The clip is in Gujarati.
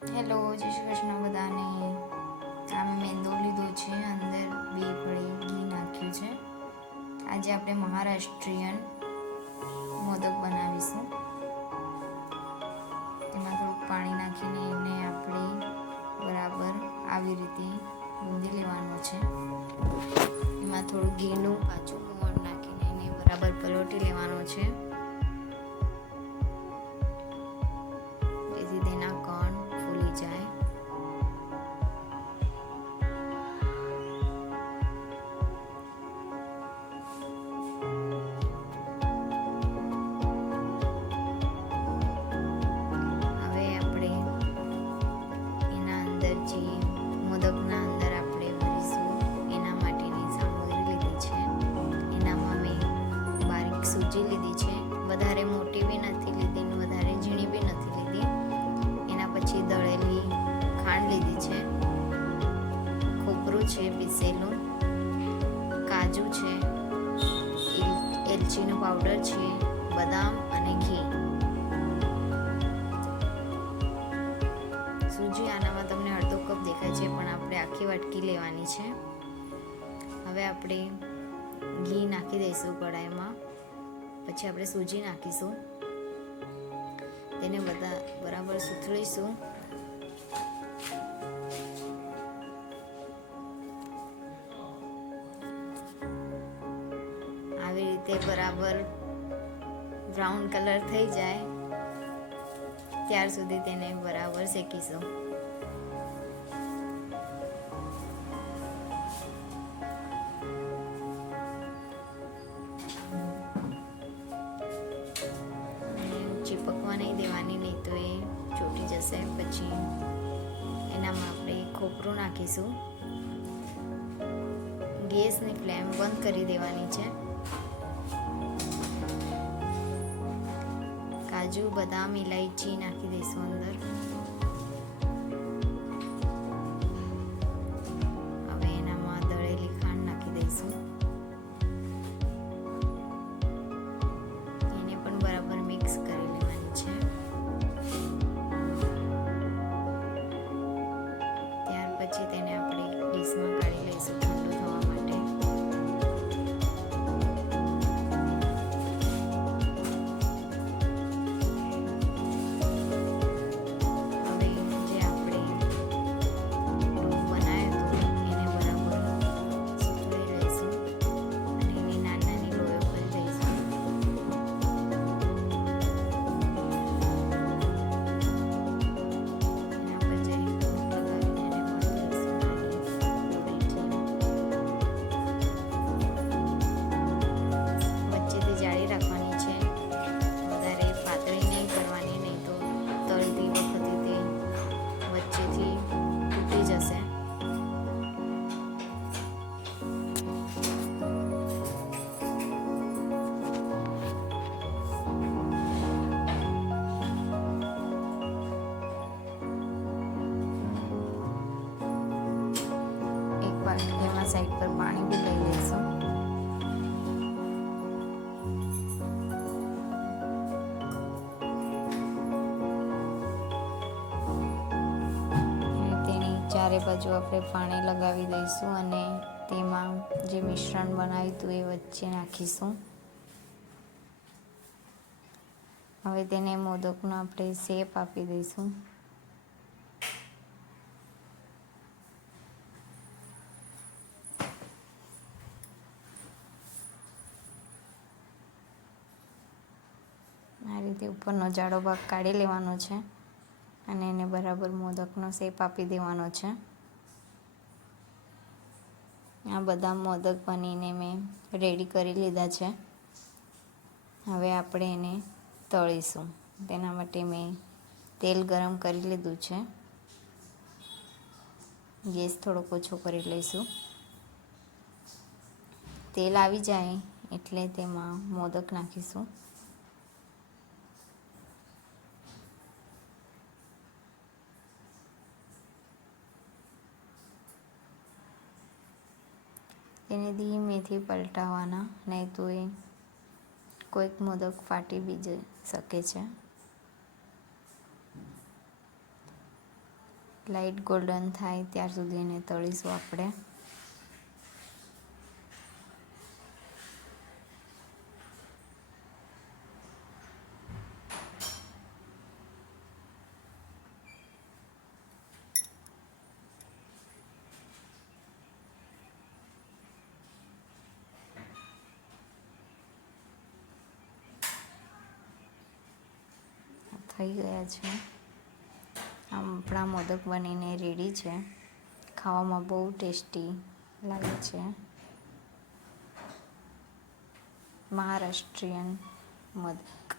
હેલો, જય શ્રી કૃષ્ણ બધાને. આ મેંદો લીધો છે, અંદર 2 પડી ઘી નાખ્યું છે. આજે આપણે મહારાષ્ટ્રીયન મોદક બનાવીશું. તેમાં થોડુંક પાણી નાખીને એને આપણે બરાબર આવી રીતે ગૂંદી લેવાનું છે. એમાં થોડું ઘીનું કાચું મોણ નાખીને એને બરાબર પલોટી લેવાનું છે, જેથી તેના કણ ફૂલી જાય. હવે આપણે એના અંદર જે મોદકના અંદર આપણે ભરીશું એના માટેની સામગ્રી લીધી છે. એનામાં મેં બારીક સૂજી લીધી છે, વધારે મોટી બી નથી લીધી ને વધારે ઝીણી બી નથી લીધી. એના પછી દળેલી ખાંડ લીધી છે, ખોપરું છે પીસેલું, કાજુ છે, એલચીનો પાવડર છે, બદામ અને ઘી. સૂજી આનામાં તમને અડધો કપ દેખાય છે, પણ આપણે આખી વાટકી લેવાની છે. હવે આપણે ઘી નાખી દઈશું કઢાઈમાં, પછી આપણે સૂજી નાખીશું, તેને બધા બરાબર સૂથળીશું. આવી રીતે બરાબર બ્રાઉન કલર થઈ જાય ત્યાર સુધી તેને બરાબર શેકીશું. ચીપકવા નહીં દેવાની, નહીં તો એ ચોટી જશે. પછી એનામાં આપણે ખોપરું નાખીશું. ગેસની ફ્લેમ બંધ કરી દેવાની છે. કાજુ, બદામ, ઇલાયચી નાખી દઈશું અંદર. હવે એનામાં દળેલી ખાંડ નાખી દઈશું. એને પણ બરાબર મિક્સ કરી લેવાની છે. ત્યાર પછી તેને આપણે ડીશમાં કાઢી લઈશું ઠંડુ થવા માટે. એમાં સાઈડ પર પાણી બી લઈ લઈશું. તેની ચારે બાજુ આપણે પાણી લગાવી દઈશું અને તેમાં જે મિશ્રણ બનાવ્યું હતું એ વચ્ચે નાખીશું. હવે તેને મોદકનો આપણે શેપ આપી દઈશું. આ રીતે ઉપરનો જાડો ભાગ કાઢી લેવાનો છે અને એને બરાબર મોદકનો શેપ આપી દેવાનો છે. આ બધા મોદક બનીને મેં રેડી કરી લીધા છે. હવે આપણે એને તળીશું. તેના માટે મેં તેલ ગરમ કરી લીધું છે. ગેસ થોડોક ઓછો કરી લઈશું. તેલ આવી જાય એટલે તેમાં મોદક નાખીશું. તેને ધીમેથી પલટાવવાના, નહીં તો એ કોઈક મોદક ફાટી બી જઈ શકે છે. લાઇટ ગોલ્ડન થાય ત્યાર સુધી એને તળીશું આપણે. થઈ ગયા છે. આપણા મોદક બનીને રેડી છે. ખાવામાં બહુ ટેસ્ટી લાગે છે. મહારાષ્ટ્રીયન મોદક.